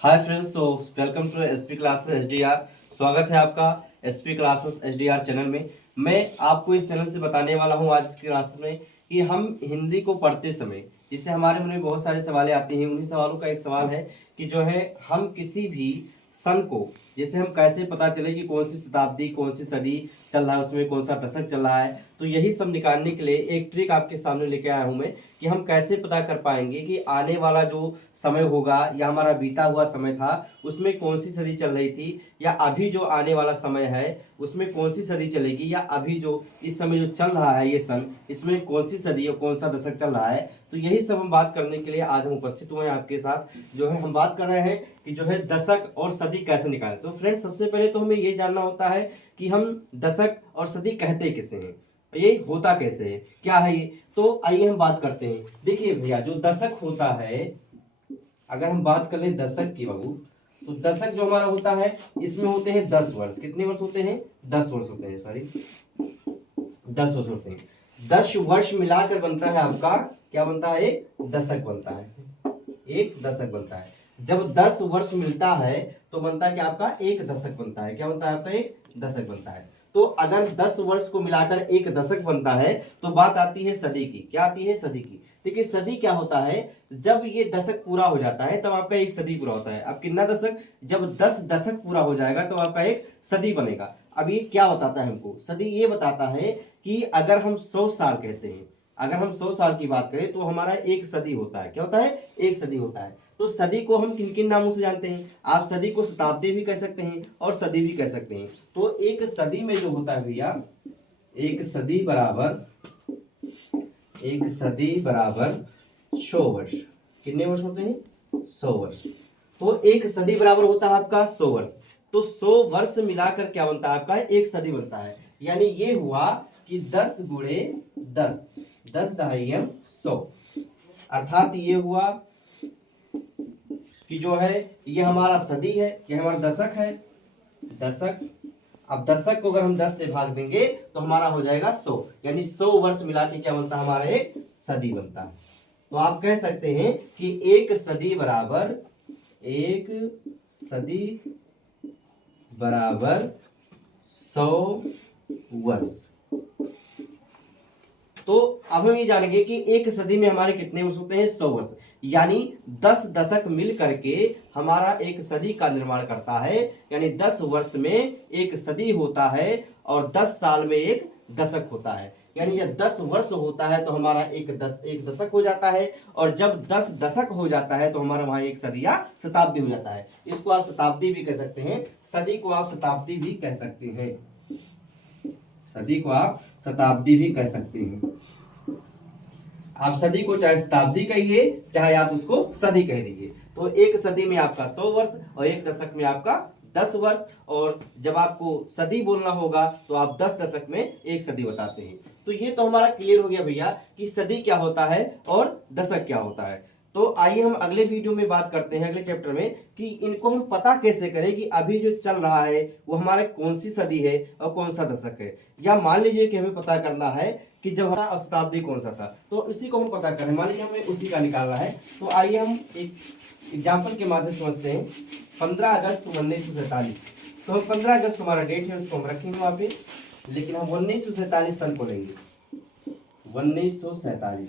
Hi friends, so welcome to SP classes HDR. स्वागत है आपका एसपी क्लासेस एचडीआर चैनल में। मैं आपको इस चैनल से बताने वाला हूं आज की क्लास में कि हम हिंदी को पढ़ते समय जिससे हमारे मन में बहुत सारे सवाल आते हैं, उन्हीं सवालों का एक सवाल है कि जो है हम किसी भी सन को जैसे हम कैसे पता चले कि कौन सी शताब्दी कौन सी सदी चल रहा है, उसमें कौन सा दशक चल रहा है। तो यही सब निकालने के लिए एक ट्रिक आपके सामने लेके आया हूं मैं कि हम कैसे पता कर पाएंगे कि आने वाला जो समय होगा या हमारा बीता हुआ समय था उसमें कौन सी सदी चल रही थी, या अभी जो आने वाला समय है उसमें कौन सी सदी चलेगी, या अभी जो इस समय जो चल रहा है ये सन इसमें कौन सी सदी और कौन सा दशक चल रहा है। तो यही सब हम बात करने के लिए आज हम उपस्थित हुए हैं आपके साथ। जो है हम बात कर रहे हैं कि जो है दशक और सदी कैसे निकालें। तो फ्रेंड्स, सबसे पहले तो हमें ये जानना होता है कि हम दशक और सदी कहते किसे हैं, ये होता कैसे है, क्या है ये। तो आइए हम बात करते हैं। देखिए भैया, जो दशक होता है, अगर हम बात कर लें दशक की बाबू, तो दशक जो हमारा होता है इसमें होते हैं 10 वर्ष। कितने वर्ष होते हैं? 10 वर्ष होते हैं, सॉरी 10 वर्ष होते हैं। 10 वर्ष मिलाकर बनता है आपका, क्या बनता है? एक दशक बनता है, एक दशक बनता है। जब 10 वर्ष मिलता है तो बनता है कि आपका एक दशक बनता है। क्या बनता है? आपका एक दशक बनता है। तो अगर 10 वर्ष को मिलाकर एक दशक बनता है तो बात आती है सदी की। क्या आती है? सदी की। देखिए सदी क्या होता है, जब ये दशक पूरा हो जाता है तब आपका एक सदी पूरा होता है। अब कितना दशक? जब 10 दशक पूरा हो जाएगा तो आपका एक सदी बनेगा। अब ये क्या बताता है हमको? सदी ये बताता है कि अगर हम 100 साल कहते हैं, अगर हम 100 साल की बात करें तो हमारा एक सदी होता है। क्या होता है? एक सदी होता है। तो सदी को हम किन किन नामों से जानते हैं? आप सदी को शताब्दी भी कह सकते हैं और सदी भी कह सकते हैं। तो एक सदी में जो होता है भैया, एक सदी बराबर, एक सदी बराबर 100 वर्ष। कितने वर्ष होते हैं? 100 वर्ष। तो एक सदी बराबर होता है आपका 100 वर्ष। तो 100 वर्ष मिलाकर क्या बनता है आपका? एक सदी बनता है। यानी ये हुआ कि 10 × 10, 10 दहाइयम 100, अर्थात ये हुआ कि जो है ये हमारा सदी है, ये हमारा दशक है, दशक। अब दशक को अगर हम 10 से भाग देंगे तो हमारा हो जाएगा 100, यानी 100 वर्ष मिला के क्या बनता है? हमारा एक सदी बनता है। तो आप कह सकते हैं कि एक सदी बराबर, एक सदी बराबर 100 वर्ष। तो अब हम ये जानेंगे कि एक सदी में हमारे कितने वर्ष होते हैं? 100 वर्ष। यानी 10 दशक मिल करके हमारा एक सदी का निर्माण करता है। यानी 10 वर्ष में एक सदी होता है और 10 साल में एक दशक होता है। यानी जब 10 वर्ष होता है तो हमारा एक दशक हो जाता है, और जब 10 दशक हो जाता है तो हमारा वहां एक सदी या शताब्दी हो जाता है। इसको आप शताब्दी भी कह सकते हैं, सदी को आप शताब्दी भी कह सकते हैं, सदी को आप शताब्दी भी कह सकते हैं। आप सदी को चाहे शताब्दी कहिए चाहे आप उसको सदी कह दीजिए। तो एक सदी में आपका 100 वर्ष और एक दशक में आपका 10 वर्ष। और जब आपको सदी बोलना होगा तो आप 10 दशक में एक सदी बताते हैं। तो ये तो हमारा क्लियर हो गया भैया कि सदी क्या होता है और दशक क्या होता है। तो आइए हम अगले वीडियो में बात करते हैं, अगले चैप्टर में, कि इनको हम पता कैसे करें कि अभी जो चल रहा है वो हमारे कौन सी सदी है और कौन सा दशक है। या मान लीजिए कि हमें पता करना है कि जब हमारा शताब्दी कौन सा था, तो इसी को हम पता करें। मान लीजिए हमें उसी का निकालना है। तो आइए हम एक एग्जाम्पल के माध्यम से समझते हैं। 15 अगस्त 1947। तो हम 15 अगस्त हमारा डेट है उसको हम रखेंगे वहां पे, लेकिन हम 1947 सन को लेंगे, 1947।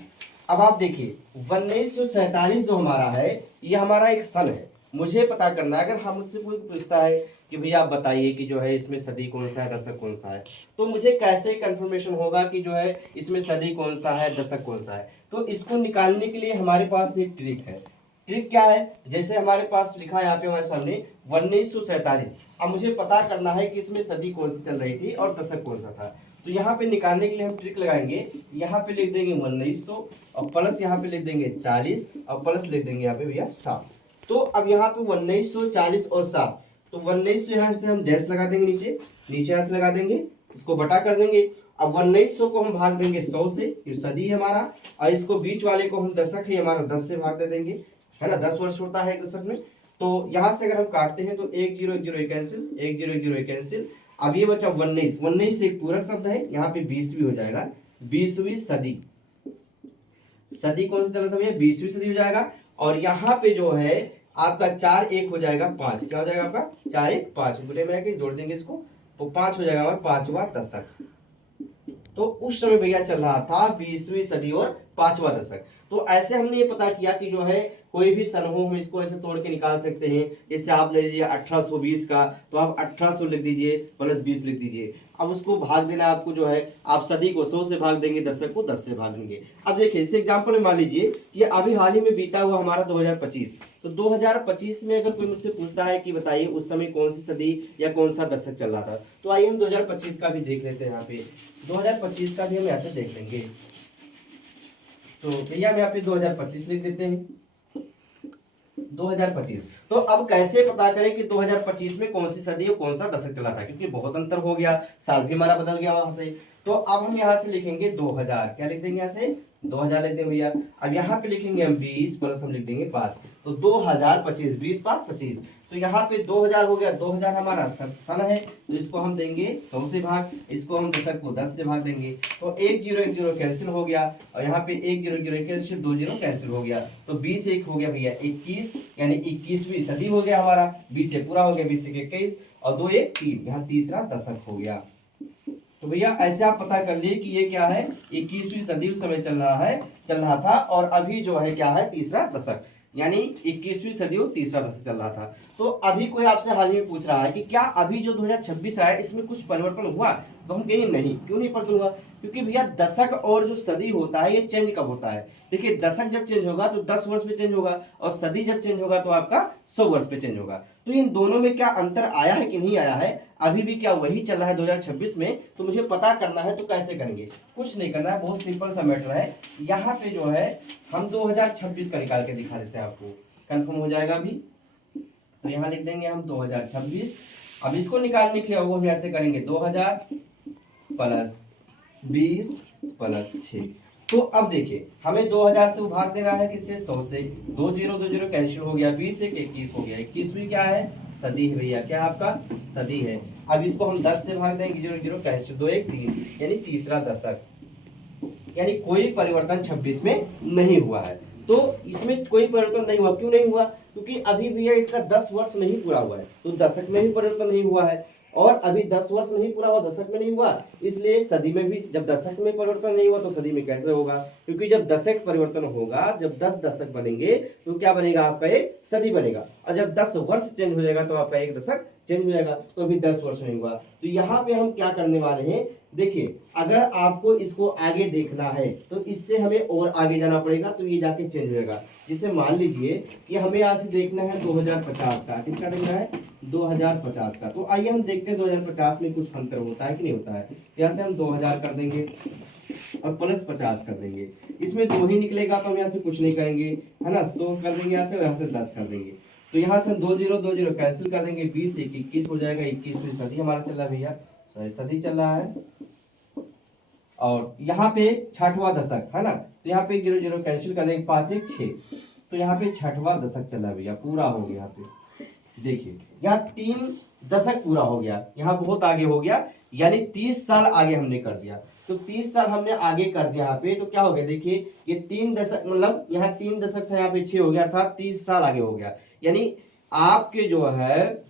अब आप देखिए 1947 जो हमारा है ये हमारा एक सन है। मुझे पता करना है, अगर हम मुझसे कोई पूछता है कि भैया आप बताइए कि जो है इसमें सदी कौन सा है दशक कौन सा है, तो मुझे कैसे कंफर्मेशन होगा कि जो है इसमें सदी कौन सा है दशक कौन सा है। तो इसको निकालने के लिए हमारे पास एक ट्रिक है। ट्रिक क्या है? जैसे हमारे पास लिखा है यहाँ पे हमारे सामने 1947। अब मुझे पता करना है कि इसमें सदी कौन सी चल रही थी और दशक कौन सा था। तो यहाँ पे निकालने के लिए हम ट्रिक लगाएंगे। यहाँ पे लिख देंगे 1900 और प्लस यहाँ पे लिख देंगे 40 और प्लस लिख देंगे यहाँ पे भैया 7। तो अब यहाँ पे 1900, 40 और 7। तो 1900 यहाँ से हम डैश लगा देंगे, नीचे नीचे यहाँ से लगा देंगे, इसको बटा कर देंगे। अब 1900 को हम भाग देंगे 100 से, ये सदी है हमारा, और इसको बीच वाले को हम दशक है हमारा 10 से भाग दे देंगे, है ना। 10 वर्ष होता है एक दशक में। तो यहां से अगर हम काटते हैं तो 1 0 1 0 कैंसिल, 1 0 1 0 कैंसिल। अब ये बचा 19, 19 एक पूरक शब्द है, यहाँ पे 20वीं हो जाएगा, 20वीं सदी। सदी कौन सा चला था भैया? 20वीं सदी हो जाएगा। और यहाँ पे जो है आपका 4 1 हो जाएगा 5, क्या हो जाएगा आपका 4 1 5, गुणे में आके जोड़ देंगे इसको तो 5 हो जाएगा हमारा पांचवा दशक। तो उस समय भैया चल रहा था 20वीं सदी और पांचवा दशक। तो ऐसे हमने ये पता किया कि जो है कोई भी सन हो हम इसको ऐसे तोड़ के निकाल सकते हैं। जैसे आप ले लीजिए 1820 का, तो आप 1800 लिख दीजिए प्लस 20 लिख दीजिए। अब उसको भाग देना आपको जो है, आप सदी को 100 से भाग देंगे, दशक को 10 से भाग देंगे। अब देखिए इस एग्जाम्पल में मान लीजिए कि अभी हाल ही में बीता हुआ हमारा 2025, तो 2025 में अगर कोई मुझसे पूछता है कि बताइए उस समय कौन सी सदी या कौन सा दशक चल रहा था, तो आइए हम 2025 का भी देख लेते हैं। यहाँ पे 2025 का भी हम ऐसे देख लेंगे। तो भैया हम यहाँ पे 2025 लिख देते हैं। 2025, तो अब कैसे पता करें कि 2025 में कौन सी सदी और कौन सा दशक चला था, क्योंकि बहुत अंतर हो गया, साल भी हमारा बदल गया वहां से। तो अब हम यहाँ से लिखेंगे 2000, क्या लिख देंगे यहाँ से 2000 लिख देंगे भैया। अब यहाँ पे लिखेंगे हम 20 प्लस हम लिख देंगे 5, तो 2025, 20 5 25, तो यहाँ पे 2000 हो गया। 2000 हमारा सन है, तो इसको हम देंगे 100 से भाग, इसको हम दशक को 10 से भाग देंगे, तो 1 0 1 0 कैंसिल हो गया, और यहाँ पे 1 0 0 कैंसिल, 2 0 कैंसिल हो गया, तो 20 1 हो गया भैया 21, यानी 21वीं सदी हो गया हमारा। 20 से पूरा हो गया, 20 1 21 और 2 1 3, यहाँ तीसरा दशक हो गया। तो भैया ऐसे आप पता कर लिए कि ये क्या है, 21वीं सदी उस समय चल रहा था, और अभी जो है क्या है तीसरा दशक, यानी 21वीं सदी और तीसरा दशक चल रहा था। तो अभी कोई आपसे हाल ही में पूछ रहा है कि क्या अभी जो 2026 आया इसमें कुछ परिवर्तन हुआ, तो हम कहेंगे नहीं। क्यों नहीं परिवर्तन हुआ? क्योंकि भैया दशक और जो सदी होता है ये चेंज कब होता है? देखिए दशक जब चेंज होगा तो 10 वर्ष पे चेंज होगा, और सदी जब चेंज होगा तो आपका 100 वर्ष पे चेंज होगा। तो इन दोनों में क्या अंतर आया है कि नहीं आया है? अभी भी क्या वही चल रहा है 2026 में? तो मुझे पता करना है, तो कैसे करेंगे? कुछ नहीं करना है, बहुत सिंपल सा मैटर है। यहाँ पे जो है हम 2026 का निकाल के दिखा देते हैं आपको, कंफर्म हो जाएगा अभी। तो यहाँ लिख देंगे हम 2026। अब इसको निकालने के लिए वो हम ऐसे करेंगे 2000 प्लस 20 प्लस 6। तो अब देखिए हमें 2000 से भाग देना है, किससे? 100 से। 2 0 2 0 कैंसिल हो गया, 20 1 21 हो गया। 21वीं क्या है? सदी है भैया, क्या आपका सदी है। अब इसको हम 10 से भाग देंगे, 0 0 कैंसिल, 2 1 3, यानी तीसरा दशक। यानी कोई परिवर्तन 26 में नहीं हुआ है। तो इसमें कोई परिवर्तन नहीं हुआ, क्यों नहीं हुआ? क्योंकि अभी भैया इसका 10 वर्ष नहीं पूरा हुआ है, तो दशक में भी परिवर्तन नहीं हुआ है, और अभी 10 वर्ष नहीं पूरा हुआ, दशक में नहीं हुआ, इसलिए सदी में भी। जब दशक में परिवर्तन नहीं हुआ तो सदी में कैसे होगा? क्योंकि जब दशक परिवर्तन होगा, जब 10 दशक बनेंगे तो क्या बनेगा? आपका एक सदी बनेगा, और जब 10 वर्ष चेंज हो जाएगा तो आपका एक दशक चेंज हो जाएगा। तो अभी 10 वर्ष नहीं हुआ। तो यहाँ पे हम क्या करने वाले हैं, देखिए अगर आपको इसको आगे देखना है तो इससे हमें और आगे जाना पड़ेगा, तो ये जाके चेंज हो जाएगा। जैसे मान लीजिए कि हमें यहाँ से देखना है 2050 का, किसका देखना है? 2050 का। तो आइए हम देखते हैं 2050 में कुछ अंतर होता है कि नहीं होता है। यहाँ से हम 2000 कर देंगे और प्लस 50 कर देंगे, इसमें 2 ही निकलेगा, तो हम यहाँ से कुछ नहीं करेंगे, है ना। 100 कर देंगे यहाँ से, और यहाँ से 10 कर देंगे, तो यहाँ से हम 2 0 2 0 कैंसिल कर देंगे, 20 1 21 हो जाएगा। 21वीं सदी हमारा चल रहा है भैया, सॉरी सदी चल रहा है। और यहाँ पे छठवां दशक है ना, तो यहाँ पे 0 0 कैंसिल कर देंगे, 5 1 6, तो यहाँ पे छठवां दशक चला भैया, पूरा हो गया। यहाँ पे देखिए यहाँ 3 दशक पूरा हो गया, यहाँ बहुत आगे हो गया, यानी 30 साल आगे हमने कर दिया। तो 30 साल हमने आगे कर दिया यहाँ पे, तो क्या हो गया? देखिए ये 3 दशक, मतलब यहाँ 3 दशक था, यहाँ पे 6 हो गया, अर्थात 30 साल आगे हो गया। यानी आपके जो है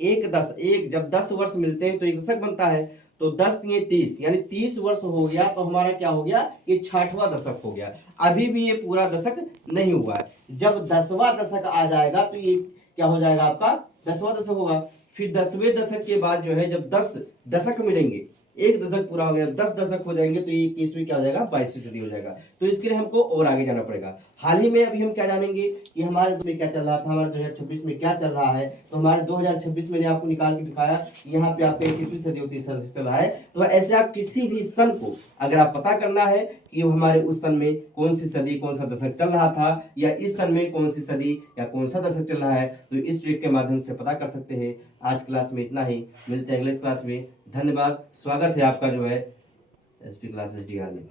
एक जब 10 वर्ष मिलते हैं तो एक दशक बनता है, तो 10 3 30, यानी 30 वर्ष हो गया, तो हमारा क्या हो गया? ये छठवां दशक हो गया। अभी भी ये पूरा दशक नहीं हुआ है। जब 10वां दशक आ जाएगा तो ये क्या हो जाएगा? आपका 10वां दशक होगा। फिर 10वें दशक के बाद जो है, जब 10 दशक मिलेंगे, एक दशक पूरा हो गया, 10 दशक हो जाएंगे, तो ये 21वीं क्या हो जाएगा? 22वीं सदी हो जाएगा। तो इसके लिए हमको और आगे जाना पड़ेगा। हाल ही में अभी हम क्या जानेंगे कि हमारे में क्या चल रहा था, हमारे 2026 में क्या चल रहा है। तो हमारे 2026 में आपको निकाल के दिखाया, यहाँ पे आपका 21वीं सदी और 30वीं सदी चल रहा है। तो ऐसे आप किसी भी सन को अगर आप पता करना है कि हमारे उस सन में कौन सी सदी कौन सा दशक चल रहा था, या इस सन में कौन सी सदी या कौन सा दशक चल रहा है, तो इस ट्रिक के माध्यम से पता कर सकते हैं। आज क्लास में इतना ही, मिलते हैं अगले क्लास में। धन्यवाद, स्वागत है आपका जो है एसपी क्लासेस एसडीआर में।